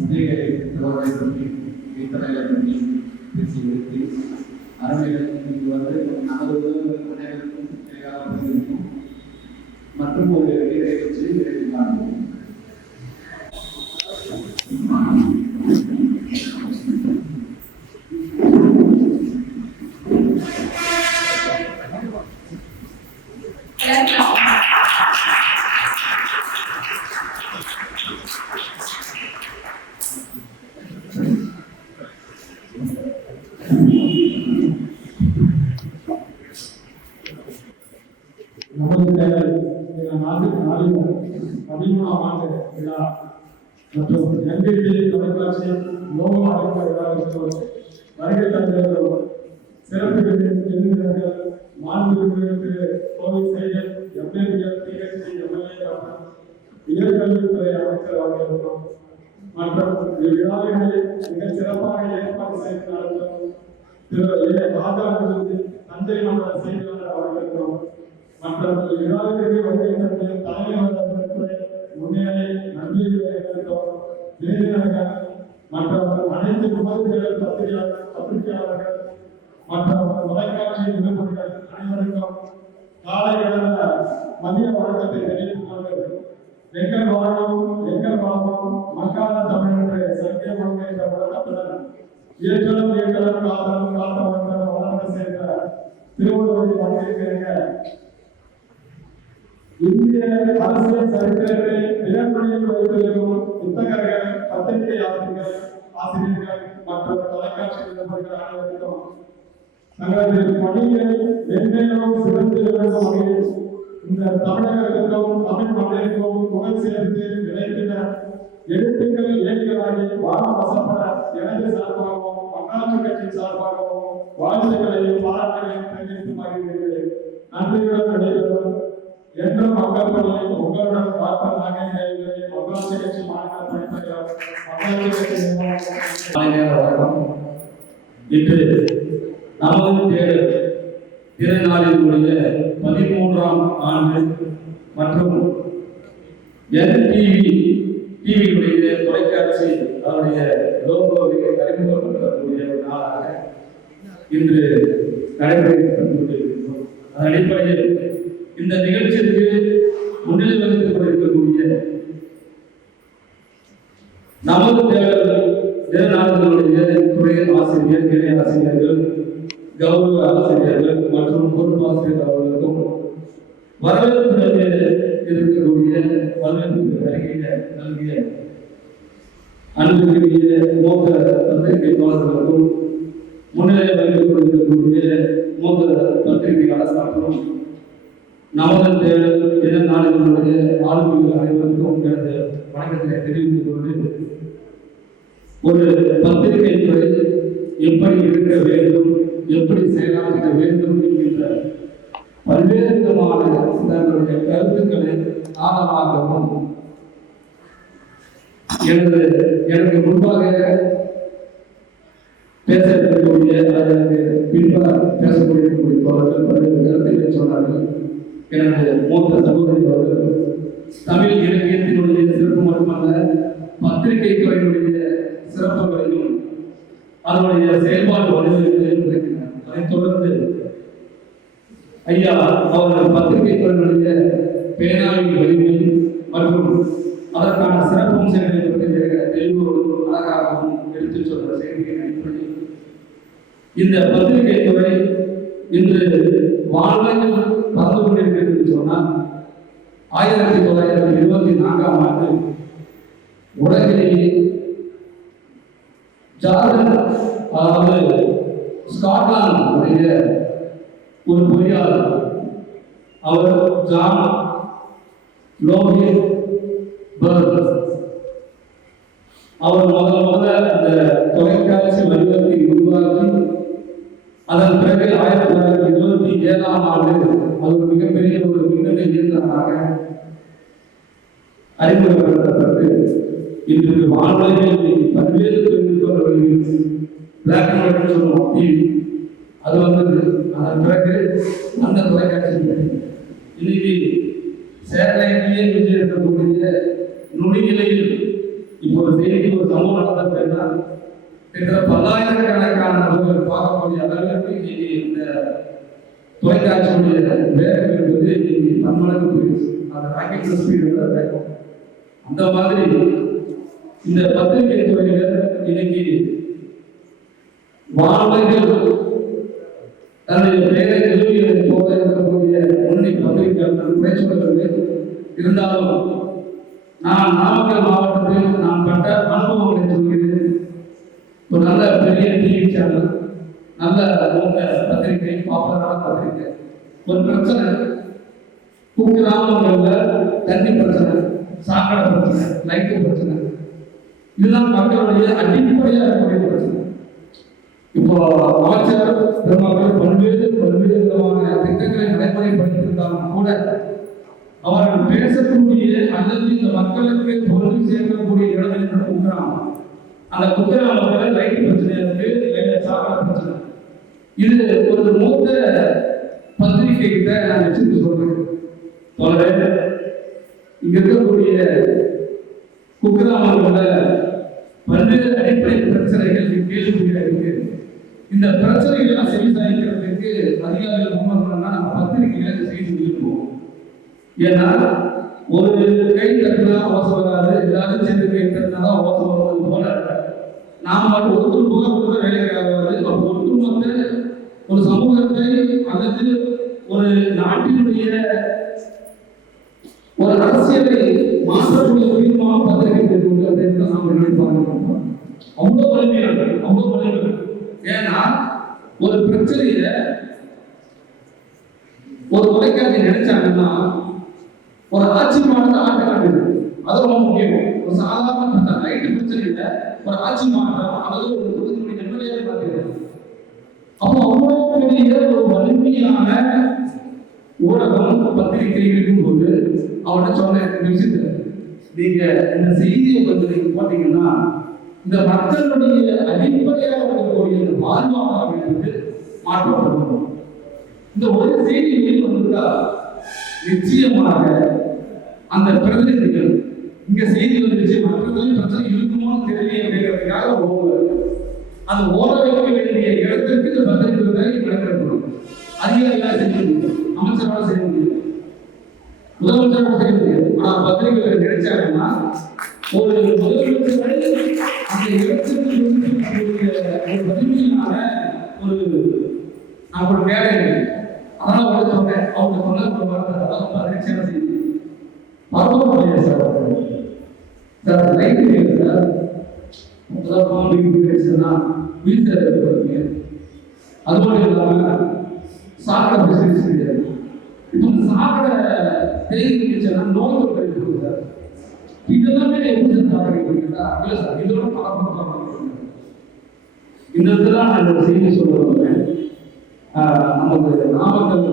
சந்தேகத்தை பற்றி வீட்டமைகளை பற்றி பேசியிருக்கி அறமைகள் இங்கு வந்து நமது உறவுகள் அனைவருக்கும் தெளிவாக இருக்கும் மற்றும் ஒரு இறை வச்சு விரைவில் காண்போம். நமது தேவை நாளில் 13ஆம் ஆண்டு விழா மற்றும் என்டிடி தொலைக்காட்சி லோகோ அடைப்பு விழாவிற்கு வருகை தந்திருக்கிறோம். சிறப்பு விருந்தினர்கள் மாண்புமிகு கோவை செயல் எம்எல்ஏ பிஹெச்டி எம்எல்ஏ டாக்டர் உயர்கல்வித்துறை அமைச்சர் அவர்களுக்கும் மற்றும் இவ்விழாவினை மிக சிறப்பாக ஏற்பாடு செய்து நடத்தும் திரு ஏ ராஜாவிலிருந்து தஞ்சை மண்டல செய்தியாளர் அவர்களுக்கும் மற்றும் விழாவிற்கு வருகை தந்து தலைமை முன்னிலை நன்றி விருந்தினர்கள் மற்றும் அனைத்து விமர்சகர்கள் பத்திரிகையாளர்கள் மற்றும் தொலைக்காட்சி நிருபர்கள் அனைவருக்கும் காலை கடந்த மதிய வணக்கத்தை தெரிவித்துக் கொண்டு எங்கள் வாழ்வும் மக்கான தமிழ் என்ற சத்திய கொள்கை என்ற முழக்கத்துடன் இயற்கலம் காதலும் காத்தவர்கள் வளர்ந்து சேர்ந்த திருவள்ளுவரை பங்கேற்க இந்திய அரசியல் சரித்திரத்தை திறன்மொழியில் வைத்திருக்கும் புத்தகர்கள், பத்திரிகை ஆசிரியர்கள் மற்றும் தொலைக்காட்சி நிருபர்கள் அனைவருக்கும் தங்களது பணியை மென்மேலும் சிறந்து விளங்கும் வகையில் இந்த தமிழகத்திற்கும் தமிழ் மண்ணிற்கும் புகழ் சேர்த்து நிலைத்திட எழுத்துக்கள் ஏணிகளாகி வானம் வசப்பட எனது சார்பாகவும் மக்களாட்சி கட்சி சார்பாகவும் வாழ்த்துக்களையும் பாராட்டுகளையும் தெரிவித்து மகிழ்கிறேன். நன்றியுடன் நடைபெறும் என்றும் மக்கள் பணியை உங்களுடன் பார்ப்பதாக மக்களாட்சி கட்சி மாநில பணிப்பெறும் இன்று நமது தேடல் திருநாளினுடைய 13ஆம் ஆண்டு மற்றும் டிவியுடைய தொலைக்காட்சி அதனுடைய லோகோவை அறிமுகப்படுத்தக்கூடிய ஒரு நாளாக இன்று நடைபெறுகின்றோம். அதன் அடிப்படையில் இந்த நிகழ்ச்சிக்கு முன்னிலை வகித்துக் கொண்டிருக்கக்கூடிய நமது தேடல் திருநாளினுடைய துறை ஆசிரியர், இணை ஆசிரியர்கள், கௌரவ ஆசிரியர்கள் மற்றும் பொறுப்பாசிரியர் அவர்களுக்கும் வரவேற்பு இருக்கக்கூடிய நல்கிய அன்புக்குரிய மூத்த பத்திரிகை தோழர்களுக்கும் முன்னிலை வகித்துக் கொண்டிருக்கக்கூடிய மூத்த பத்திரிகையாளர் மற்றும் நமது தேடல் திருநாளினுடைய ஆளுமைகள் அனைவருக்கும் எனது வணக்கத்தை தெரிவித்துக் கொண்டு ஒரு பத்திரிகை துறை எப்படி இருக்க வேண்டும், எப்படி செயலாற்ற வேண்டும் என்கின்ற பல்வேறு விதமான தன்னுடைய கருத்துக்களை ஆழமாகவும் எனக்கு முன்பாக பேசக்கூடிய அதற்கு பின்பாக பேசக்கூடிய தோழர்கள் பல்வேறு கருத்துக்களை சொன்னார்கள். எனது மூத்த சகோதரி அவர்கள் தமிழ் இலக்கியத்தினுடைய சிறப்பு மட்டுமல்ல, பத்திரிகை துறையினுடைய சிறப்புகளையும் அதனுடைய செயல்பாட்டு வடிவங்களையும் இருக்கிறார். அதைத் தொடர்ந்து ஐயா அவர்கள் பத்திரிகை துறையினுடைய பேனாவின் வலிமை மற்றும் அதற்கான சிறப்பம்சங்களை பற்றி தெளிவோடு அழகாகவும் எடுத்துச் சொல்ற செய்தியின் அடிப்படையில் இந்த பத்திரிகை துறை இன்று வாழ்வில் பறந்து கொண்டிருக்கிறது என்று சொன்னால் 1924ஆம் ஆண்டு உலகிலேயே அதாவது ஸ்காட்லாந்து ஒரு பொறியாளர் அவர் ஜான் லோஹித் பர்க் அவர் முதல்ல அந்த தொலைக்காட்சி வடிவத்தை உருவாக்கி அதன் பிறகு 1927ஆம் ஆண்டு அது ஒரு மிகப்பெரிய ஒரு மின்னணு இயந்திரமாக அறிமுகப்படுத்தப்பட்டு இன்று வானொலிகளில் பல்வேறு தொழில்நுட்பங்களில் பிளாக் அண்ட் ஒயிட் சொல்லுவோம் டிவி அது வந்தது. அதன் பிறகு அந்த தொலைக்காட்சி இன்னைக்கு சேட்டலைட்லேயே இருக்கக்கூடிய நுனிநிலையில் இப்போ ஒரு செய்தி ஒரு சமூகம் நடந்ததுன்னா கிட்டத்தட்ட பல்லாயிரக்கணக்கான நபர்கள் பார்க்கக்கூடிய அளவிற்கு இன்னைக்கு இந்த தொலைக்காட்சியுடைய வேகம் என்பது இன்னைக்கு பன்மடங்கு போயிடுச்சு. அந்த ராக்கெட் ஸ்பீடு அந்த மாதிரி இந்த பத்திரிகை துறையில இன்னைக்கு வானொலிகள் தன்னுடைய பெயரை நிறுவியதை போல இருக்கக்கூடிய முன்னணி பத்திரிகையாளர்கள் குறை சொல்லவில்லை. இருந்தாலும் நான் நாமக்கல் மாவட்டத்தில் நான் பட்ட அனுபவங்களை சொல்கிறேன். ஒரு நல்ல பெரிய டிவி சேனல், நல்ல மூத்த பத்திரிகை, பாப்புலரான பத்திரிகை. ஒரு பிரச்சனை, குக்கிராமங்கள்ல தண்ணி பிரச்சனை, சாக்கடை பிரச்சனை, லைட்டு பிரச்சனை, இதுதான் மக்களுடைய அடிப்படையாக இருக்கக்கூடிய பிரச்சனை. இப்போ அமைச்சர் பெருமக்கள் பல்வேறு விதமான திட்டங்களை நடைமுறைப்படுத்தியிருந்தாலும் கூட அவர்கள் பேசக்கூடிய அல்லது இந்த மக்களுக்கு பொருள் சேர்க்கக்கூடிய இடங்கள் குக்கிராமம். அந்த குக்கிராமத்தில் லைட் பிரச்சனை இருக்கு, சாக்கடை பிரச்சனை. இது ஒரு மூத்த பத்திரிகை கிட்ட நான் வச்சுட்டு சொல்றேன். இங்க இருக்கக்கூடிய குக்கிராமங்கள பல்வேறு அடிப்படை பிரச்சனைகள் கேள்வியாக இருக்கு. இந்த பிரச்சனைகளை செவிசாய்க்கிறதுக்கு அதிகாரிகள் முன்வரணும்னா நம்ம பத்திரிகைகளை செய்தி சொல்லிருப்போம். ஏன்னா ஒரு கை தட்டினா ஓசை வராது, எல்லாரும் சேர்ந்து கை தட்டினா ஓசை வருவது போல நாம ஒருத்தர் கூட வேலைக்கு ஆகாது. அப்போ ஒரு குடும்பத்தை, ஒரு சமூகத்தை அல்லது ஒரு நாட்டினுடைய ஒரு அரசியலை மாற்றக்கூடிய தீர்மானம் பத்திரிகை நாம் நினைப்பாங்க. அவ்வளவு வலிமையானது, அவ்வளவு வலிமை. ஏன்னா ஒரு பிரச்சனையில ஒரு தொலைக்காட்சி நினைச்சாங்கன்னா ஒரு ஆட்சி மாற்றத்தை ஆட்ட காட்டுது. அது ரொம்ப முக்கியம். ஒரு சாதாரண லைட்டு பிரச்சனையில ஒரு ஆட்சி மாற்றம் அல்லது ஒரு தொகுதியுடைய எம்எல்ஏ பார்க்கிறது. அப்போ அவ்வளவு பெரிய ஒரு வலிமையான ஊடகம் பத்திரிகை இருக்கும்போது அவனை சொன்னேன், நீங்க இந்த செய்தியை வந்து நீங்க போட்டீங்கன்னா இந்த மக்களுடைய அடிப்படையாக இருக்கக்கூடிய இந்த வாழ்வாதாரம் என்பது மாற்றப்படும். இந்த ஒரு செய்தி வெளியில் வந்திருக்கா நிச்சயமாக அந்த பிரதிநிதிகள் இங்க செய்தி வந்துச்சு மக்களுக்கு பிரச்சனை இருக்குமோன்னு தெரியல அப்படிங்கிறதுக்காக ஓடுவார். அந்த ஓட வைக்க வேண்டிய இடத்திற்கு இந்த பத்திரிகை நடக்கப்படும். அதிகாரிகளாக செய்ய முடியும், அமைச்சராக செய்ய முடியும், முதலமைச்சராக செய்ய முடியும். ஆனா பத்திரிகைகள் கிடைச்சாங்கன்னா ஒரு முதலமைச்சர் அந்த இடத்திற்கு ஒரு வலிமையான ஒரு அவங்களோட வேலை. அதனால வந்து சொன்னேன், அவங்க சொன்ன ஒரு வார்த்தை அதிர்ச்சியான செய்தி. பரவாயில்லையா சார் சார் லைட் இல்லை சார், வீட்டில் இருக்கிறீங்க. அது மட்டும் இல்லாம சாக்கடை ஃபெசிலிட்டிஸ் கிடையாது. இப்போ இந்த சாக்கடை தேங்கிச்சுன்னா நோய் தொற்று இருக்குது சார். இதெல்லாமே எப்படி சார் பார்க்குறீங்களா? இல்லை சார், இதோட பழக்கம். இந்த இடத்துல நான் ஒரு செய்தி சொல்ல வருவேன். நமது நாமக்கல்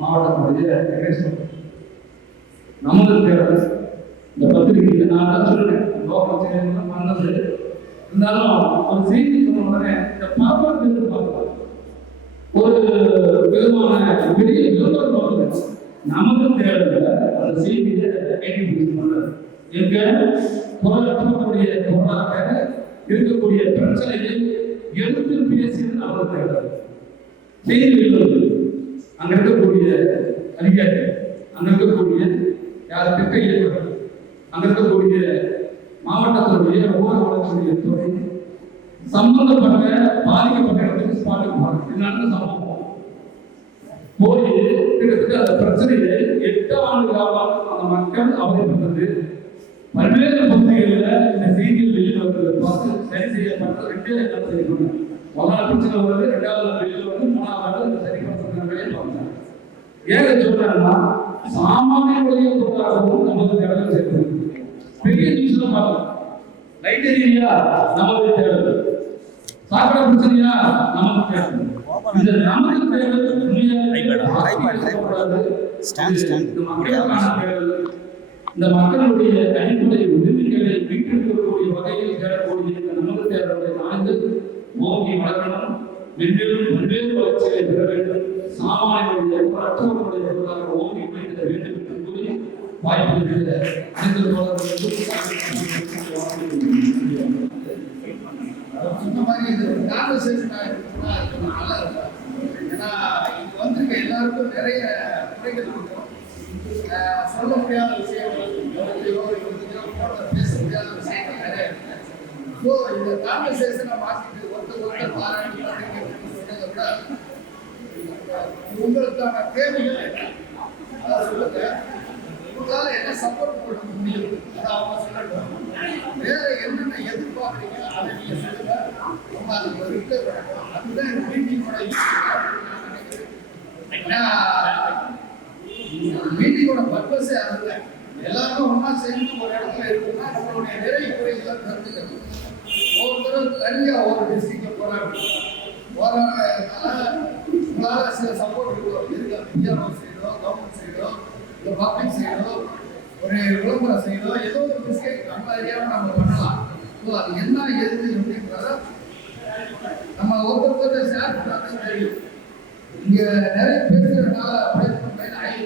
மாவட்டத்துடைய நமது தேர்தல் இந்த பத்திரிகை நான் தான் சொல்லுறேன், லோக்கல் செய்திகள் வந்தது. இருந்தாலும் ஒரு செய்தி சொன்ன உடனே இந்த பரபரப்பு பார்க்கலாம். ஒரு விதமான பெரிய விளம்பரம் நமது தேர்தலில் அந்த செய்தியை பண்றது எங்க பொருளாதார இருக்கக்கூடிய பிரச்சனையை எடுத்து பேசியது நமது தேர்தல். செய்திகள் அங்க இருக்கக்கூடிய அதிகாரி, அங்க இருக்கக்கூடிய யார் திட்ட இயக்குனர், அங்க இருக்கக்கூடிய மாவட்டத்தினுடைய ஊரக வளர்ச்சியுடைய துறை சம்பந்தப்பட்ட பாதிக்கப்பட்ட இடத்துக்கு ஸ்பாட்டுக்கு போறாங்க. நடந்த சம்பவம் போய் கிட்டத்தட்ட அந்த பிரச்சனையை 8 ஆண்டு காலம் அந்த மக்கள் அவதிப்பட்டது. பல்வேறு பகுதிகளில் இந்த செய்திகள் வெளியில் வருவதை பார்த்து சரி செய்யப்பட்ட 2 நாள் சரி பண்ணாங்க. முதல் பிரச்சனை வருது, 2வது வெளியில் வந்து 3வது இந்த சரி பண்ணுற வேலையை பார்த்தாங்க. ஏன் சொல்றாங்கன்னா சாமானியனுடைய பொருளாகவும் நமது தேடல் சேர்க்கிறது. பெரிய நியூஸ்ல பார்க்கலாம், லைட் எரியா நமது தேடல், சாக்கடை பிரச்சனையா நமது தேடல். இந்த நமது தேடல் இந்த மக்களுடைய அடிப்படை உரிமைகளை மீட்டெடுக்கக்கூடிய வகையில் தேடக்கூடிய இந்த நமது தேடலை ஆய்ந்து ஓங்கி வளரணும். மென்மேலும் பல்வேறு வளர்ச்சிகளை பெற வேண்டும். சாமானியனுடைய அற்றவர்களுடைய பொருளாக ஓங்கி வைக்க வேண்டும் என்று கூறி வாய்ப்பு அனைத்து கான்வர்சேஷனாக இருக்குன்னா அது கொஞ்சம் நல்லா இருக்கும். ஏன்னா இது வந்திருக்க எல்லாருக்கும் நிறைய குறைகள் இருக்கும், சொல்ல முடியாத விஷயங்கள், பேச முடியாத விஷயங்கள் நிறைய இருக்கு. ஸோ இந்த கான்வர்சேஷனை மாற்றிட்டு ஒருத்தர் பாராட்டி சொன்னதை விட உங்களுக்கான தேவைகள் என்ன அதை சொல்லுங்க. உங்களால் என்ன சப்போர்ட் பண்ண முடியும் அதை அவங்க சொல்லட்டும். வேற என்னென்ன எதிர்பார்க்குறீங்க அதை நீங்கள் சொல்லுங்க. நம்ம அதுக்கு ஒரு ரிப்ளை பண்ணணும். அதுதான் மீட்டிங்கோட மீட்டிங்கோட பர்பஸே அதுதான். எல்லாரும் ஒன்றா சேர்ந்து ஒரு இடத்துல இருக்குன்னா நம்மளுடைய நிறைய குறைகளை கருத்துக்கணும். ஒவ்வொருத்தரும் தனியாக ஒரு டிஸ்ட்ரிக்ட்ல போராடுறதுனால உங்களால் சில சப்போர்ட் இருக்கு. இந்தியாவோட சைடோ கவர்மெண்ட் சைடோ இல்லை பப்ளிக் சைடோ ஒரு விளம்பரம் சைடோ ஏதோ ஒரு மிஸ்டேக் நம்ம ஏரியாவில் நம்ம பண்ணலாம். ஸோ அது என்ன எது அப்படின்றத நம்ம ஒருத்தர் ஷேர் பண்ணாதான் தெரியும். இங்கே நிறைய பேசுறதுனால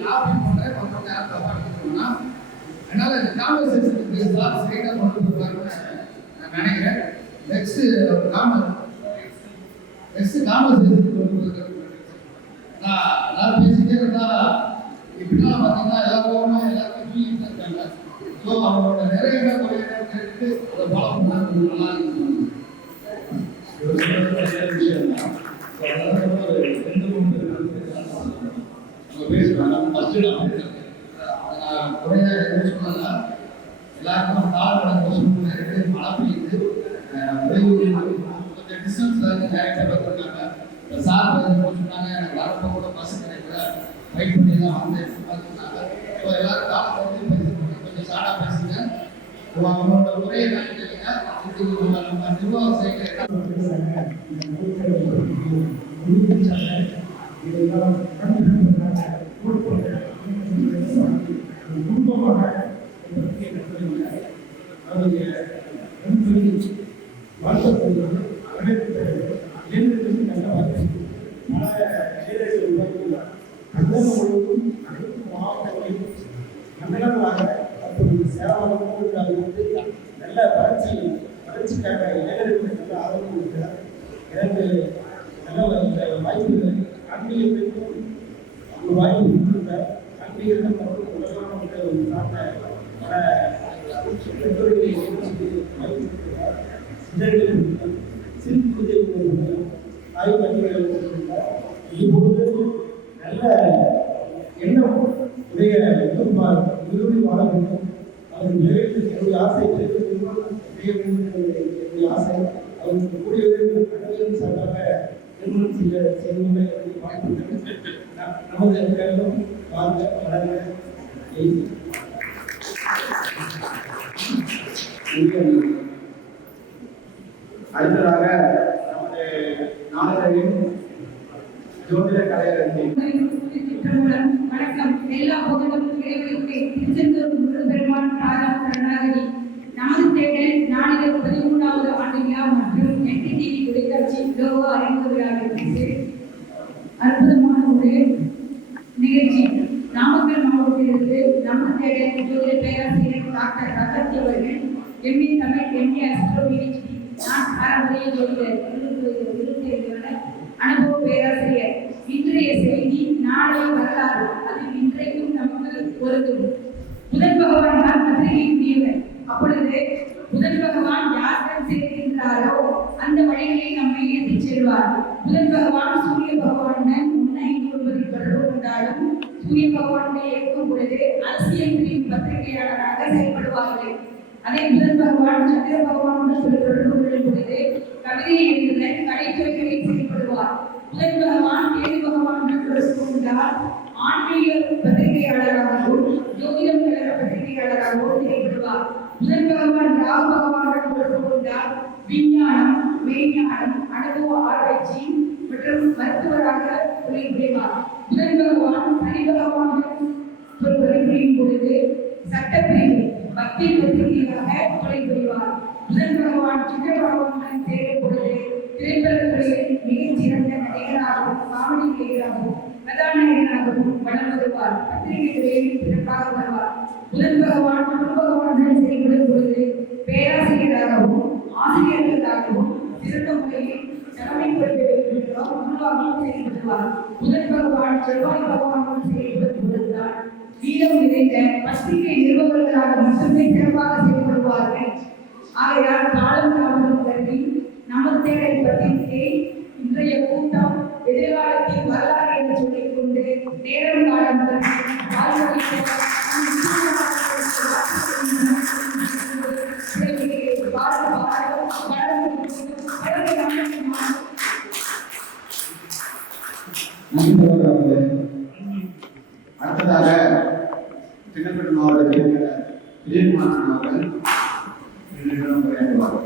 லாபம் பண்ணுறேன் மற்றவங்க யாரும் தப்பாடுனா அதனால இந்த கான்வர்சேஷனுக்கு சார் ஸ்ட்ரைட்டாக கொண்டு போவாருன்னு நான் நினைக்கிறேன். நெக்ஸ்ட் கான்வர்சேஷனுக்கு கொண்டு போகிறது எல்லாரும் பேசிட்டே இருந்தா இப்படிலாம் பார்த்தீங்கன்னா எல்லாரும் எல்லாருக்கும் ஃபீலிங்ஸ் இருக்காங்க. ஸோ அவங்களோட நிறைய குறைகள் கேட்டு அதை ஃபாலோ பண்ணால் நல்லா இருக்கும். விஷயம் தான் பேசுவாங்க. ஃபர்ஸ்ட் நான் குறையாக எதுவும் சொல்லல. எல்லாருக்கும் கால் நடந்த சூழ்நிலை இருக்கு. மழை பெய்யுது, கொஞ்சம் டிஸ்டன்ஸ்ல இருந்து டேரக்டாக பார்த்துருக்காங்க. சார் சொன்னாங்க எனக்கு வரப்போ கூட பஸ் கிடைக்கல, வெயிட் பண்ணி தான் வந்தேன் சொன்னாங்க. ஸோ எல்லாரும் காலத்தை வந்து பேசுறதுக்கு கொஞ்சம் ஷார்ட்டாக பேசுங்க. அவங்களோட உரையை நான் கேளுங்க. இதுக்கு நம்ம நிர்வாகம் செய்ய நல்ல வளர்ச்சிக்காக இளைஞர்களுக்கு ஆதரவு கொடுக்கிறார். எனக்கு நல்ல வாய்ப்பு ஆன்மீகத்திற்கும் ஒரு வாய்ப்பு கொடுத்துருக்கார். ஆன்மீகத்தில் உலகமாக ஒரு சார்ந்த பல பெற்றோர்களை வாய்ப்பு கொடுக்கிறார். இதழ்கள் சிறு குழந்தைகள் ஆய்வு கல்விகள் கொடுத்திருக்கார். இதுபோன்று நல்ல எண்ணம் உடைய விரும்பி வாழ வேண்டும். அவர் நிறைவேற்ற என்னுடைய ஆசை செய்ய வேண்டும் என்னுடைய ஆசை. அவருக்கு கூடியவர்கள் கடவுளின் சார்பாக திருமணம் செய்ய வாய்ப்பு நமது கல்லும் வாழ்க வளர்க. அடுத்ததாக நமது நாளையின் ஜோதிட கலையரசி வணக்கம். எல்லா புகழும் இறைவனுக்கு. திருச்செந்தூர் பெருமான் ராஜா கருணாகரி. நமது தேடல் நாளிதழ் 13வது ஆண்டு விழா மற்றும் NDTV தொலைக்காட்சி லோகோ அறிமுக விழாவிற்கு அற்புதமான ஒரு நிகழ்ச்சி. நாமக்கல் மாவட்டத்திலிருந்து நமது தேடல் ஜோதிட பேராசிரியர் டாக்டர் ரகத்தி அவர்கள் MA Tamil, MA astro PhD. நான் பாரம்பரிய ஜோதிடர் 27 வருட அனுபவ பேராசிரியர். இன்றைய செய்தி நாளைய வரலாறு. அதில் இன்றைக்கும் நமக்கு பொருந்தும். புதன் பகவான் தான் பத்திரிகைக்குரியவர். அப்பொழுது புதன் பகவான் யாருடன் சேர்க்கின்றாரோ அந்த வழிகளை நம்மை ஏற்றிச் செல்வார். புதன் பகவான் சூரிய பகவானுடன் ஒருவரில் தொடர்பு கொண்டாலும் சூரிய பகவானுடைய இருக்கும் பொழுது அரசியல் பிரிவு பத்திரிகையாளராக செயல்படுவார்கள். அதே புதன் பகவான் சந்திர பகவானுடன் தொடர்பு கொள்ளும் பொழுது கவிதை எழுதுதல், கலைத்துறைகளில் செயல்படுவார். புதன் பகவான் கேது பகவானுடன் தொடர்பு கொண்டால் ஆன்மீக பத்திரிகையாளராகவும் ஜோதிடம் கலந்த பத்திரிகையாளராகவும் செயல்படுவார். புதன் பகவான் ராகு பகவானுடன் தொடர்பு கொண்டால் விஞ்ஞானம், மெய்ஞானம், அனுபவ ஆராய்ச்சி மற்றும் மருத்துவராக புரிவார். புதன் பகவான் சனி பகவானுடன் புரியும் பொழுது சட்டப்பிரிவு பக்தி பத்திரிகையாக புரிவார். புதன் பகவான் சுக்கிர பகவானுடன் சேரும் பொழுது திரைப்படத்துறையில் மிகச்சிறந்த நடிகராகவும் காமெடி நடிகராகவும் கதாநாயகனாகவும் வளம் வருவார். பத்திரிகை துறையில் சிறப்பாக வருவார். புதன் பகவான் குரு பகவானுடன் செயல்படும் பொழுது பேராசிரியராகவும் ஆசிரியர்களாகவும் சிறந்த முறையில் தலைமை குருவாகவும் செயல்படுவார். புதன் பகவான் செவ்வாய் பகவானும் செயல்படுவதுதான் வீரம் நிறைந்த பத்திரிகை நிறுவனங்களாக மட்டுமே சிறப்பாக செயல்படுவார்கள். ஆகையால் காலம் தாமதம் கருதி நமது தேடல் பத்திரிகை இன்றைய கூட்டம் எதிர்காலத்தில் வரலாறு என்று சொல்லிக் கொண்டு நேரம் காலம் அடுத்ததாக சின்னப்பட்டு மாவட்ட செயலாளர் விஜயகுமாரன் அவர்கள் என்னிடம் உரையாற்றுவார்.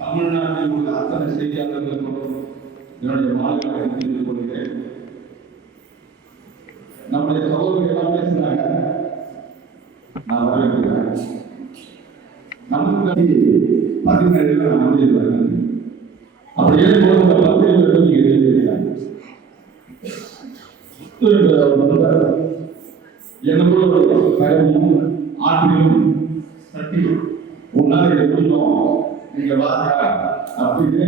தமிழ்நாட்டில் உள்ள அத்தனை செய்தியாளர்களுக்கும் என்னுடைய வாழ்க்கையை தெரிந்து கொள்கிறேன். நம்முடைய சகோதரர்கள் எல்லாம் பேசினாங்க, நான் வரவேற்கிறேன். நமக்கு 17 நான் அமைஞ்சிருக்கிறேன். அப்படி ஏற்போது அந்த 17 நீங்க எழுதியிருக்காங்க. எனக்குள்ள கருவியும் ஆற்றிலும் சட்டியும் உன்னால் இதை முடியும், நீங்க வாங்க அப்படின்னு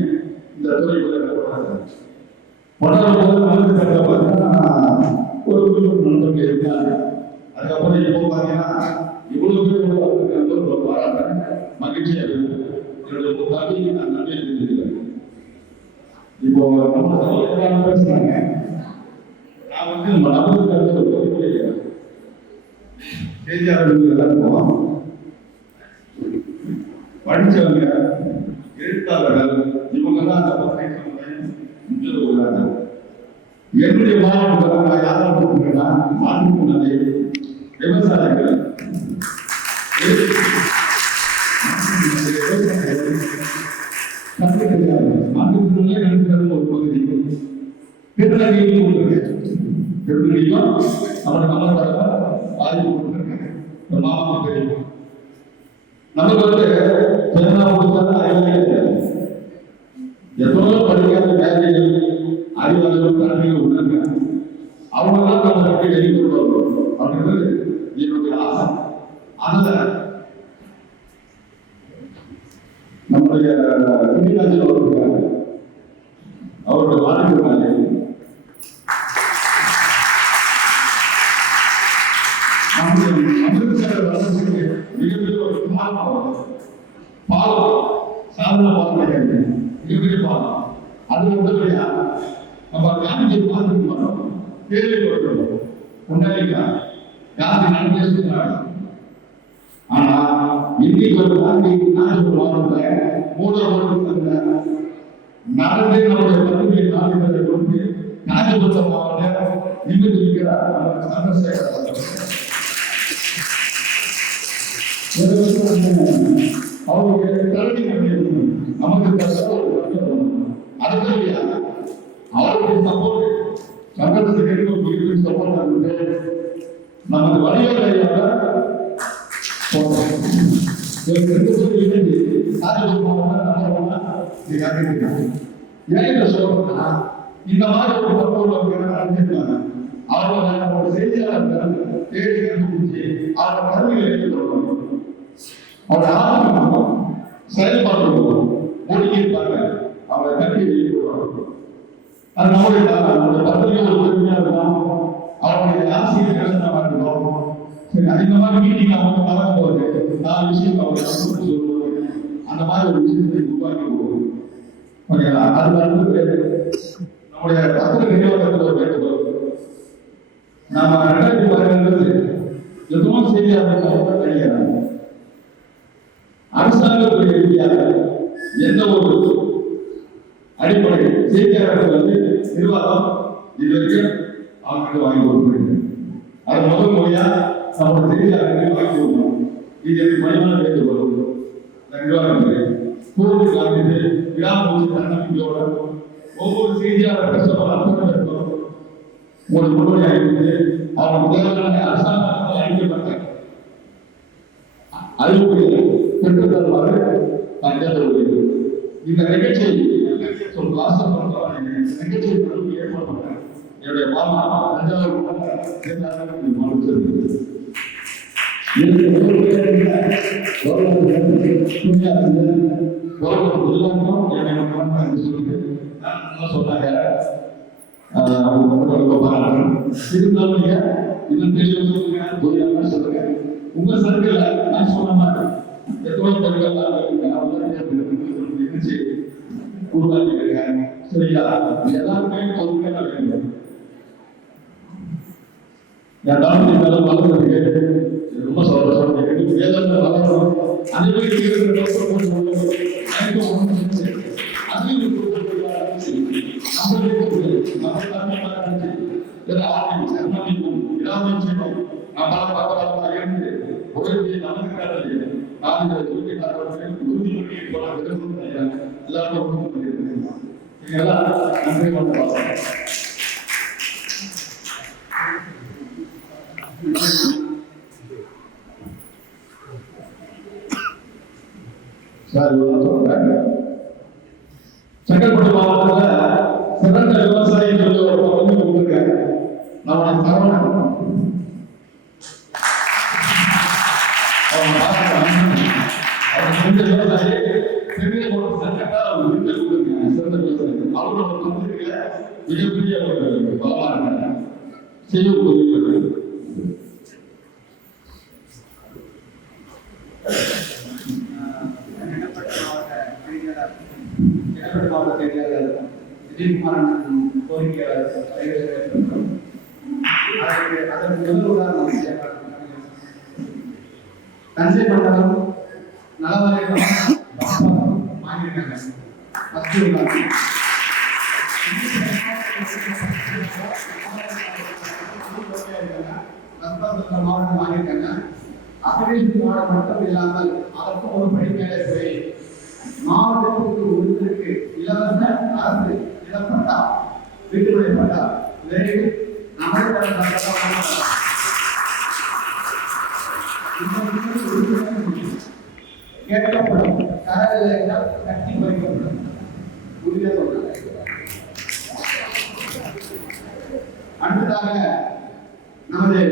இந்த துறைகளை ஒரு குறிப்பிட்ட நண்பர்கள் இருந்தாங்க. அதுக்கப்புறம் இப்போ பார்த்தீங்கன்னா இவ்வளவு பேர் பாராட்டுறேன், மகிழ்ச்சியா இருக்கு. என்னுடைய தம்பிக்கு நான் நன்றி தெரிஞ்சுக்கிறேன். இப்போ நம்ம சகோதரர்கள் பேசுறாங்க, நான் வந்து நம்ம நபருக்கு செய்தியாளர்கள் எல்லாருக்கும் படிச்சவங்க எழுத்தாளர்கள் இவங்க தான் அந்த முக்கியத்துவம். என்னுடைய மாவட்டத்தில் யாரும் கொடுக்குறேன்னா மாற்றுமுறை விவசாயிகள் மாற்றுமுறையே நடக்கிறது ஒரு பகுதி திருநங்கையும் கொடுத்துருக்கேன். திருநங்கையும் அவர் கமலமாக பாதிப்பு கொடுத்துருக்காங்க. ஒரு மாவட்டம் தெரியும். நமக்கு வந்து எவ்வளவு படிக்காத வேலைகள் அறிவாளர்கள் கல்விகள் உள்ளாங்க. அவங்களாம் நம்ம கட்டி வெளியே கொண்டு அப்படின்றது என்னுடைய ஆசை. அதுல நம்முடைய குடிராஜன் அவர்கள் அவருடைய வாழ்க்கை மிகப்பெரிய ஒரு பாலம் சாதனை பார்க்க மிகப்பெரிய பாலம். அது உடனடியா நம்ம காந்தி பார்த்துட்டு வரோம், கேள்விப்பட்டிருக்கோம். முன்னாடி காந்தி நான் பேசுகிறாங்க. ஆனா இன்னைக்கு ஒரு நாட்டு மாதத்துல மூலவர்கள் நடந்தே நம்முடைய பத்திரிகை நாளிதழை கொண்டு காஞ்சிபுரம் மாவட்டம் நிமிர்ந்து இருக்கிறார் சந்திரசேகர் அவருடைய தலைமை நமக்கு அடுத்த அவருடைய சப்போர்ட் சந்திரசேகருக்கு சப்போர்ட் ஆகுது நமது வணிகரையாக இந்த மாதிரி ஒரு தற்போது அவங்க செய்தியாளர்கள் தேடி கண்டுபிடிச்சு அவங்க கருவிகளை எடுத்துக்கொள்ளணும் அவங்க ஆரம்பிக்கணும் செயல்பாடு ஒடுங்கியிருப்பாங்க அவங்க கல்வி வெளியிடுவாங்க அது நம்முடைய பத்திரிகை ஒரு பெருமையா இருக்கும் அவருடைய ஆசிரியர் எழுதினமா இருக்கும் சரி அந்த மாதிரி மீட்டிங் அவங்க கலந்து போகுது 4 விஷயம் அவங்க சொல்லுவாங்க அந்த மாதிரி ஒரு விஷயத்தை உருவாக்கி போகும் ஓகேங்களா அது வந்து நம்முடைய பத்திரிகை நிறுவனத்தில் ஒரு வேண்டுகோள் நாம 2012 எதுவும் செய்தியாக கிடைக்கிறாங்க அரசாங்கத்துடைய ரீதியாக எந்த ஒரு அடிப்படை செய்தியாளர்கள் வந்து நிர்வாகம் இதுவரைக்கும் அவங்களுக்கு வாங்கி கொடுக்குறது அது முதல் முறையா நம்மளோட செய்தியாளர்கள் வாங்கி கொடுக்கணும் இது எனக்கு மனிதன வேண்டுகோள் நிர்வாகத்துறை கோவில் வாங்கிட்டு விழாமூச்சி தன்னம்பிக்கையோட ஒவ்வொரு செய்தியாளர் கஷ்டப்பட அர்த்தம் இருக்கும் ஒரு முழுமையாக இருந்து அவங்க தேவையான அரசாங்கத்தால் அளிக்கப்பட்ட அறிவுரையை பெற்றுத் தருமாறு நான் கேட்டுக்கொள்கிறேன். இந்த நிகழ்ச்சியை நிகழ்ச்சியை ஏற்படுத்த என்னுடைய மாமா தஞ்சாவூர் சொன்னாங்க இருந்தாலும் இன்னும் தெளிவாக சொல்லுங்க உங்க சர்க்கிள் நான் சொன்ன மாதிரி எத்தனை நிகழ்ச்சி உருவாக்கி இருக்காங்க சரியா எல்லாருமே பொறுமையாக வேண்டும் எல்லாரும் வளர்றதுக்கு ரொம்ப சந்தோஷம் வேதம் வளரணும் செங்கல்பட்டு மாவட்டத்தில் சிறந்த விவசாயி சொல்லி ஒரு பகுதி கொடுத்துருக்காங்க நம்முடைய சரவணன் அவர் செஞ்ச விவசாயி பெரிய ஒரு சங்கத்தா அவர் வீட்டை கொடுத்துருக்காங்க சிறந்த விவசாயி அவரோட பத்திரிகையில மிகப்பெரிய ஒரு பலமா இருக்காங்க செய்யும் பொருள் மாவட்ட செய்தியாளர் விஜயகுமாரன் கோரிக்கையாளர் அதற்கு முதல் உதாரணம் தஞ்சை மண்டலம் நலவாரியம் வாங்கியிருக்காங்க மாவட்டம் வாங்கியிருக்காங்க அபிவிருத்தி மாவட்டம் மட்டும் இல்லாமல் அதற்கும் ஒரு படி மேலே போய் மாவட்டத்திற்கு ஒருத்தருக்கு இலவச அரசு இலப்பட்டா வீட்டுமனை பட்டா விரைவில் கேட்கப்படும் தரவில்லைகள் கட்டி வைக்கப்படும் உறுதியாக சொன்னாங்க. அடுத்ததாக நமது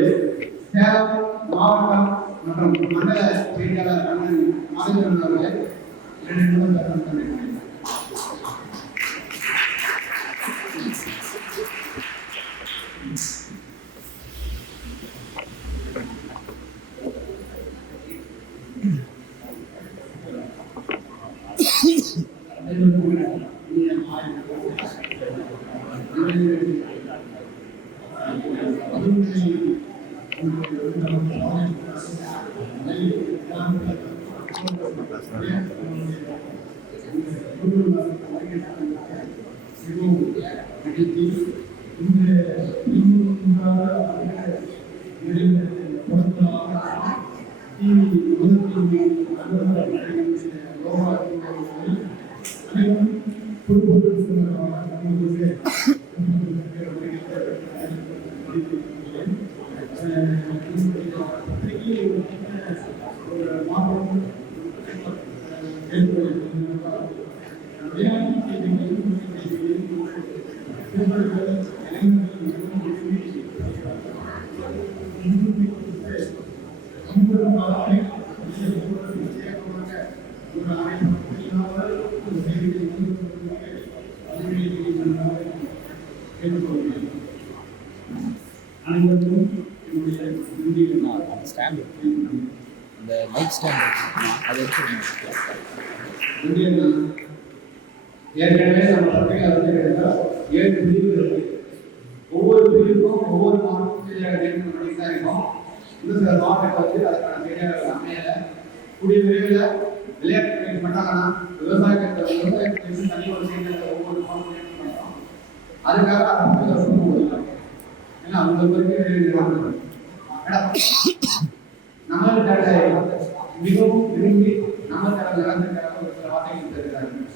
சேலம் மாவட்டம் மற்றும் மண்டல செய்தியாளர் அண்ணன் மாதேஸ்வரன் அவர்களை 2 நிமிடம் தருணம். அந்த மைக் ஸ்டாண்ட் அதை ஏற்கனவே நம்ம பத்திரிகை வந்து 7 பிரிவுகள் இருக்கு. ஒவ்வொரு பிரிவுக்கும் ஒவ்வொரு மாவட்டம் செய்தியாக தான் இருக்கும். இன்னும் சில மாவட்டங்கள் வந்து அதுக்கான செய்தியாக அமையல. கூடிய விரைவில் விளையாட்டு துறைக்கு மட்டும் விவசாயத்துக்கு தனி ஒரு செய்தியாக ஒவ்வொரு மாவட்டம் பண்ணுறோம். அதுக்காக ஏன்னா அவங்க நம்மளுக்காக மிகவும் விரும்பி நமக்காக நடந்துக்காக ஒரு சில வார்த்தைகள் தருகிறார்கள்.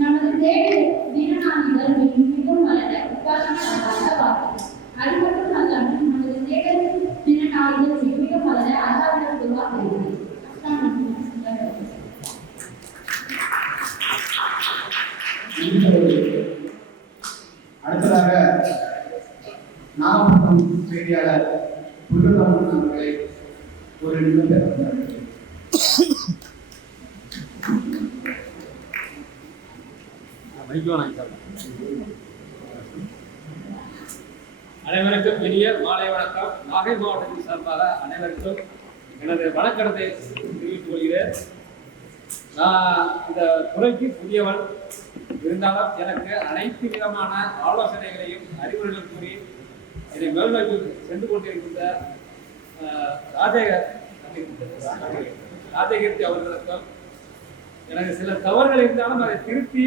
நமது தேடல் தினநாளிகள் மிகவும் வளர உற்சாகமாக அது மட்டும் அல்லாமல் நமது தேடல் தினநாளிகள் மிகவும் வளர அசாதாரண உருவாக்குகிறது. அடுத்ததாக நாகப்பட்டினம் செய்தியாளர் புல்லராமன் அவர்களை ஒரு நிமிடம் அனைவருக்கும் இனிய மாலை வணக்கம். நாகை மாவட்டத்தின் சார்பாக அனைவருக்கும் எனது வணக்கத்தை தெரிவித்துக் கொள்கிறேன். நான் இந்த துறைக்கு புதியவன் இருந்தாலும் எனக்கு அனைத்து விதமான ஆலோசனைகளையும் அறிவுரைகள் கூறி என்னை மேல்நோக்கி சென்று கொண்டிருக்கின்ற ராஜகீர்த்தி அவர்களுக்கும் எனக்கு சில தவறுகள் இருந்தாலும் அதை திருத்தி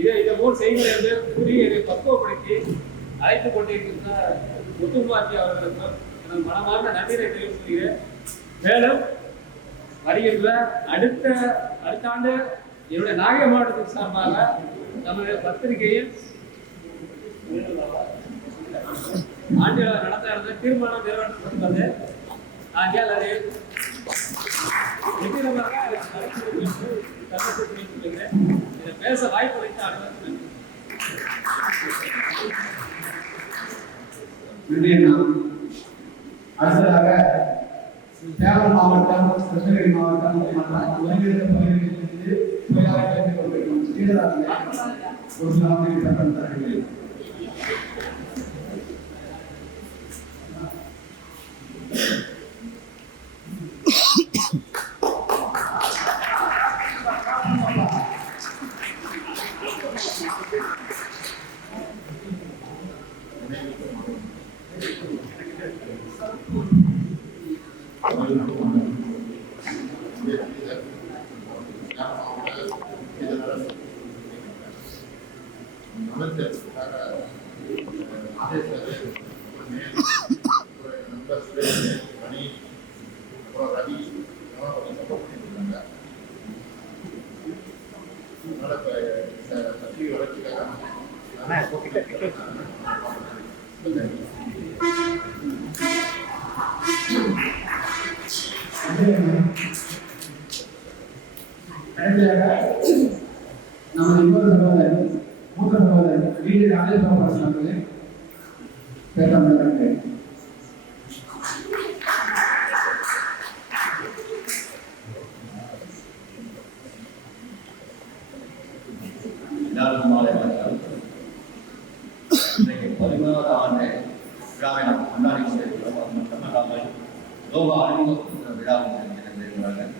இதை போல் செய்கிறேன் என்று கூறி என்னை பக்குவப்படுத்தி அழைத்துக் கொண்டிருக்கின்ற முத்துமார்த்தி அவர்களுக்கும் எனது மனமார்ந்த நன்றியை தெரிவித்துக்கிறேன். மேலும் வருகின்ற அடுத்த ஆண்டு என்னுடைய நாகை மாவட்டத்தின் சார்பாக நம்முடைய பத்திரிகையில் ஆண்டில் நடந்த தீர்மானம் நிறைவேற்றப்பட்டுள்ளது. ஆகியால் அதை நிச்சயமாக இதை பேச வாய்ப்பு வைத்த அனைவருக்கும் அடுத்ததாக சேலம் மாவட்டம், கிருஷ்ணகிரி மாவட்டம் மற்றும் ஒருங்கிணைந்த பகுதிகளிலிருந்து தொழிலாளர்கள் கொண்டிருக்கும் ஸ்ரீதராஜனை ஒரு சில தருகிறேன். நம்ம இன்னொரு சகோதரர் மூத்த சகோதரர் வீடு ராஜேஸ்வரன் அவர்களே பேச லோக அறிமுக விழாவில் இருக்கிறார்கள்.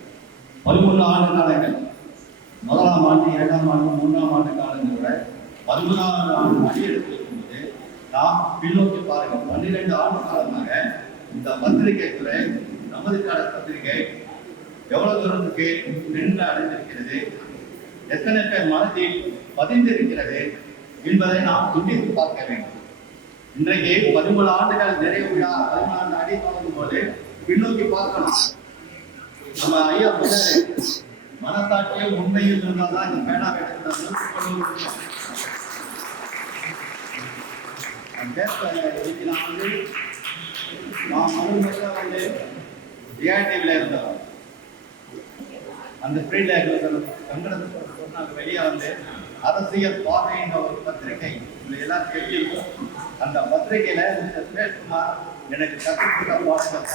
13 ஆண்டு காலங்கள், முதலாம் ஆண்டு, 2ஆம் ஆண்டு, 3ஆம் ஆண்டு காலங்கள் விட 13ஆவது ஆண்டு அடியெடுத்து இருக்கும்போது நாம் பின்னோக்கி பாருங்கள். 12 ஆண்டு காலமாக இந்த பத்திரிகை துறை, நமது கால பத்திரிகை எவ்வளவு தூரத்துக்கு நின்று அடைந்திருக்கிறது, எத்தனை பேர் மனதில் பதிந்திருக்கிறது என்பதை நாம் துண்டித்து பார்க்க வேண்டும். இன்றைக்கு 13 ஆண்டுகள் நிறைவு விழா, 13 ஆண்டு அடி தொடங்கும் போது பின்னோக்கி பார்க்கணும். நம்ம ஐயா மனசாட்சியும் உண்மையும் இருந்தால்தான் இந்த பேனா டிஆர்டிவில இருந்தோம். அந்த கங்கணத்துக்கு வெளியே வந்து அரசியல் பார்வைன்ற ஒரு பத்திரிகை எல்லாம் தெரியும். அந்த பத்திரிகையில மிஸ்டர் சுரேஷ்குமார் எனக்கு கற்றுக்கிட்ட பாடங்கள்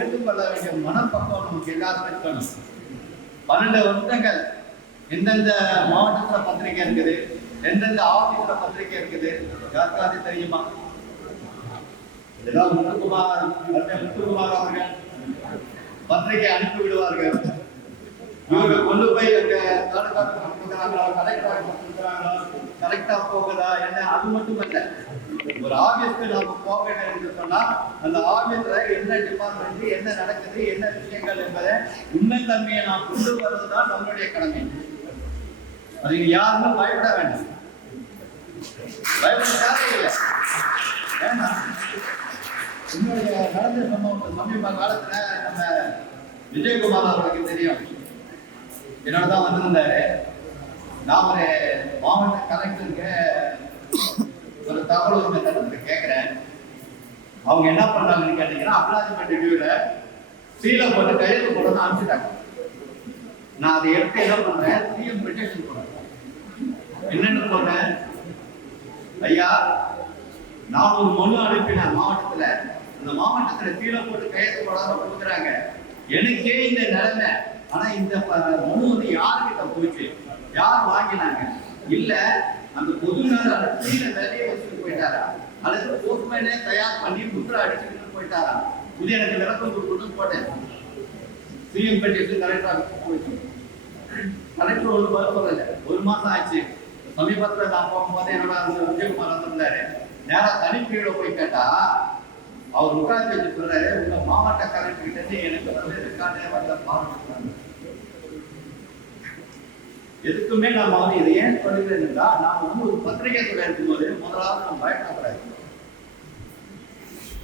ஏற்றுக்கொள்ள வேண்டிய மனப்பக்குவம் நமக்கு எல்லாருமே இருக்கணும். 12 வருடங்கள் எந்தெந்த மாவட்டத்துல பத்திரிகை இருக்குது, எந்தெந்த ஆபீஸ்ல பத்திரிகை இருக்குது, யாருக்காவது தெரியுமா? ஏதாவது முத்துக்குமார் அவர்கள் பத்திரிகை அனுப்பி விடுவார்கள். இவங்க கொண்டு போய் கரெக்டா போகுதா என்ன, அது மட்டும் இல்ல. ஒரு ஆபீஸ்க்கு நாம போக வேண்டும் என்று சொன்னா அந்த ஆபீஸ்ல என்ன டிபார்ட்மெண்ட், என்ன நடக்குது, என்ன விஷயங்கள் என்பதை உண்மை தன்மையை நாம் கொண்டு வருவதுதான் நம்மளுடைய கடமை. அது யாருமே பயப்பட வேண்டாம், பயப்பட தேவையில்லை. ஏன்னா என்னுடைய நடந்த சமீப காலத்துல நம்ம விஜயகுமார் அவர்களுக்கு தெரியும், என்னோடதான் வந்திருந்தாரு. நான் ஒரு மாவட்ட கலெக்டருக்கு ஒரு தகவல் உரிமை சட்டத்தை கேட்கிறேன். அவங்க என்ன பண்றாங்கன்னு கேட்டீங்கன்னா, அப்ளாஜ்மெண்ட் ரிவ்யூல சீலை போட்டு கையெழுத்து போட அனுப்பிச்சிட்டாங்க. நான் அதை எடுத்து என்ன பண்றேன், சிஎம் பெட்டிஷன் போடுறேன். என்னன்னு சொல்றேன், ஐயா நான் ஒரு மனு அனுப்பினேன் மாவட்டத்துல, அந்த மாவட்டத்துல சீலை போட்டு கையெழுத்து போடாம கொடுக்குறாங்க. எனக்கே இந்த நிலைமை. ஆனா இந்த மனு வந்து யாருக்கிட்ட போயிடுச்சு, யார் வாங்கினாங்க? இல்ல அந்த பொதுநல சீலை வேலையை வச்சுட்டு போயிட்டாரா, அல்லது போஸ்ட்மேனே தயார் பண்ணி முத்திரை அடிச்சுட்டு போயிட்டாரா? இது எனக்கு விளக்கம் கொடுத்து போட்டேன். சிஎம் பெட்டிஷன் கலெக்டர் போயிடுச்சு. கலெக்டர் ஒரு பதில் சொல்லல. 1 மாசம் ஆச்சு. சமீபத்துல நான் போகும்போது என்னோட விஜயகுமார் வந்திருந்தாரு. நேரா தனிப்பீட போய் கேட்டா அவர் உட்கார்ந்து வச்சு சொல்றாரு, உங்க மாவட்ட கலெக்டர் கிட்ட இருந்து எனக்கு வந்து ரெக்கார்டே வந்த பாருங்க. எதுக்குமே நாம வந்து இதை ஏன் சொல்லுகிறேன்னா, நாம வந்து ஒரு பத்திரிகை துறை இருக்கும்போது முதலாவது நம்ம பயப்படக்கூடாது.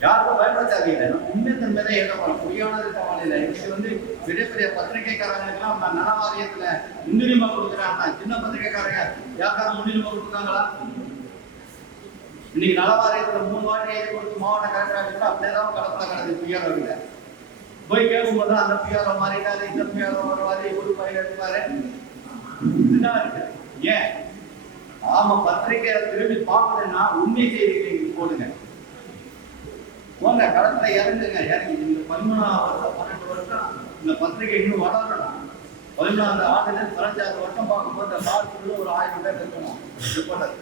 யாருக்கும் பயப்பட தேவையில்லை. நம்ம உண்மை தன்மையை எழுதப்படும், பொய்யானது சவால். இன்னைக்கு வந்து பெரிய பெரிய பத்திரிகைக்காரங்களுக்கெல்லாம் நல வாரியத்துல முன்னுரிமை கொடுக்குறாங்க. சின்ன பத்திரிகைக்காரங்க யாருக்காவது முன்னுரிமை கொடுக்குறாங்களா? இன்னைக்கு நல வாரியத்துல 3 வாட்டி எழுதி கொடுத்து மாவட்ட கலெக்டர் அப்படியேதான் கடப்பட கிடக்கு. பிஆர்ஓ கிட்ட போய் கேட்கும்போது அந்த பிஆர்ஓ மாறிட்டாரு, இந்த பிஆர்ஓ ஒரு வாரி ஒரு பயிர் எடுப்பாரு. இதுதான் இருக்கு. ஏன் ஆமா பத்திரிகை திரும்பி பார்க்கணும்னா உண்மை செய்திகளை போடுங்க, போங்க களத்துல இறங்குங்க. இறங்கி இந்த 13ஆவது வருஷம் 12 வருஷம் இந்த பத்திரிகை இன்னும் வளரணும். 13ஆவது ஆண்டுல 15 வருஷம் பார்க்கும்போது நாட்டுக்குள்ள ஒரு 1000 பேர் இருக்கணும் ரிப்போர்ட்டர்.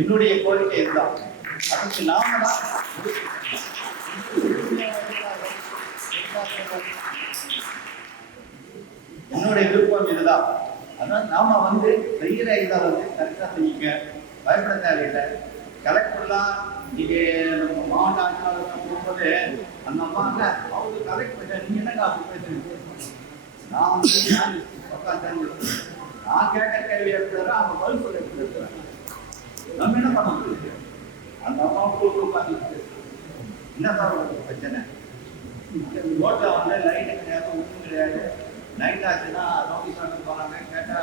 என்னுடைய கோரிக்கை இதுதான். அதுக்கு நாம தான் என்னுடைய விருப்பம் இதுதான். அதனால நாம வந்து செய்கிற இதை வந்து கரெக்டா செய்யுங்க, பயப்பட தேவையில்லை. கலெக்டர்லாம் நீங்க நம்ம மாவட்ட ஆட்சியாளர் போகும்போது அந்த அம்மா அவங்க கலெக்ட் பண்ண நீங்க என்னங்க அப்படி பேசுறீங்க? நான் வந்து நான் கேட்க கேள்வி எடுத்துறேன், அவங்க பதில் சொல்ல எடுத்துறேன். நம்ம என்ன பண்ண முடியும்? அந்த அம்மா உட்காந்து என்ன சார் பிரச்சனை? ரோட்ல வந்து லைட் கிடையாது, ஒன்றும் கிடையாது. நைட் ஆச்சுன்னா நோட்டீஸ் ஆட்டு போறாங்க. கேட்டா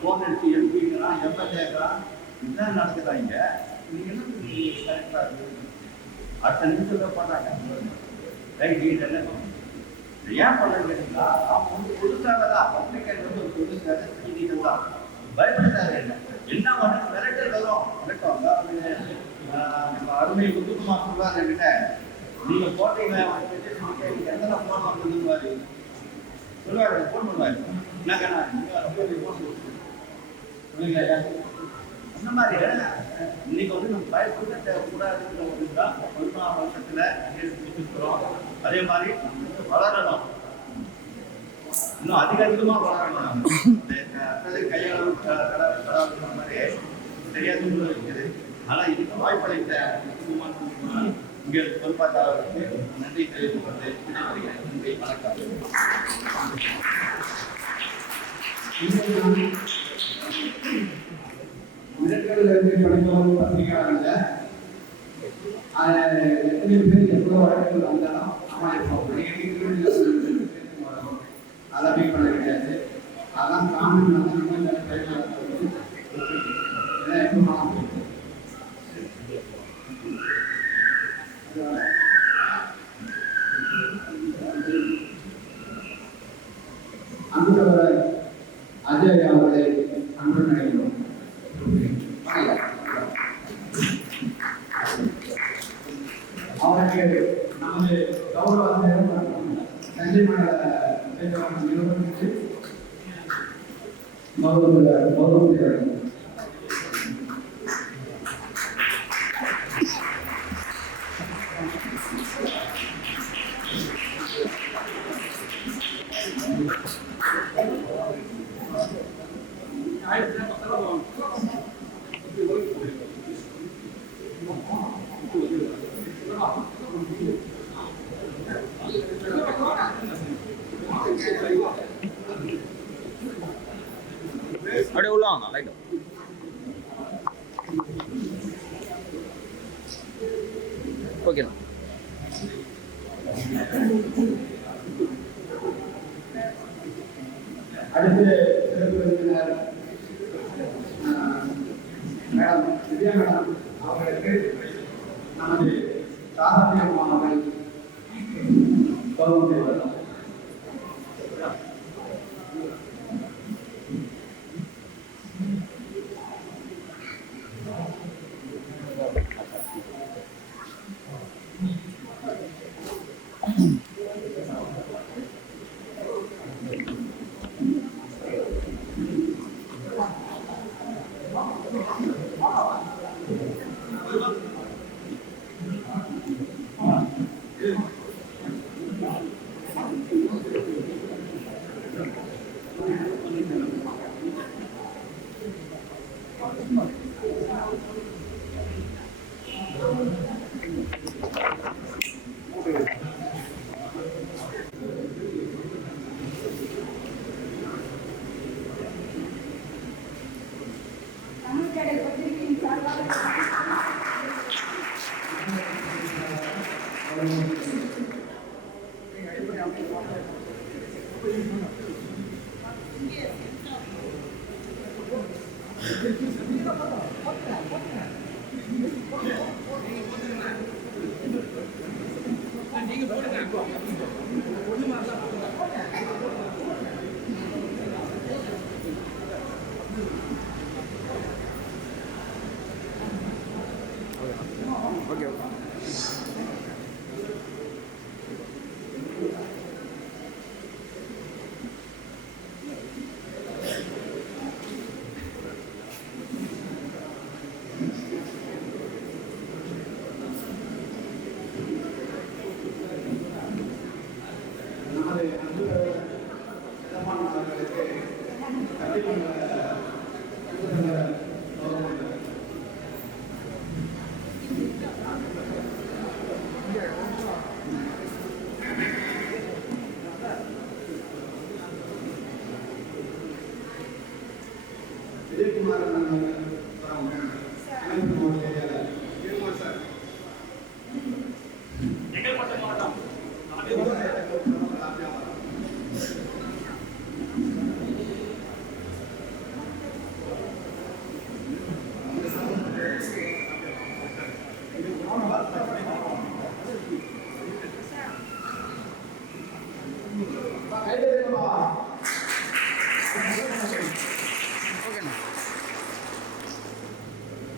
போன் அடிச்சு எம்பிங்கிறான், எம்எல்ஏங்கிறான். இதுதான் நடக்குறாங்க. நீங்க என்ன கரெக்டா இருக்கு? அடுத்த நிமிஷம் பண்றாங்க ரைட். ஏன் பண்ணு கேட்டீங்களா, அவங்க வந்து பொதுசாகதான் பத்திரிகை வந்து ஒரு பொதுசாக செய்திகள் தான். பயப்பட தேவையில்லை. என்ன வந்து மிரட்டல் வரும், மிரட்டம். அருமை முத்துக்குமார் சொல்றாரு என்கிட்ட, நீங்க போட்டீங்க எத்தனை போன் வந்தது மாதிரி சொல்லுவாரு, போன் பண்ணுவாரு. என்னக்கண்ணா நீங்க ரொம்ப ரிப்போர்ட் சொல்லுங்க. அந்த மாதிரி இன்னைக்கு பயப்பட தேவைக்கூடாதுங்கிற ஒரு தான் 11ஆம் வருஷத்துல முடிச்சிருக்கிறோம். அதே மாதிரி வளரணும், இன்னும் அதிகமா வளரணும். கையாளர் மாதிரி தெரியாது இருக்குது. ஆனா இதுக்கு வாய்ப்பளித்த இங்கே பொறுப்பாளர்களுக்கு நன்றி தெரிவித்துக் கொண்டு விடைபெறுகிறேன். நன்றி, வணக்கம். படிப்பவர்கள் பத்திரிகையாளர்கள் எத்தனை பேர் எவ்வளவு வழக்குகள் வந்தாலும் அதை அப்படி பண்ண கிடையாது. அதான் காமன் அன்புள்ளவர் அஜய் அவர்களை அன்பு நினைக்கிறோம். அவருக்கு நமது கௌரவ தஞ்சை மாநில நிறுவனத்திற்கு கௌரவம் அப்படியே உள்ள வாங்க லைட். ஓகே தான். அடுத்து சிறப்பு விருந்தினர் மேடம் வித்யா மேடம் அவர்களுக்கு நமது சாதாரண மாணவர்கள் கௌரவம் செய்வார்கள். ஓகே.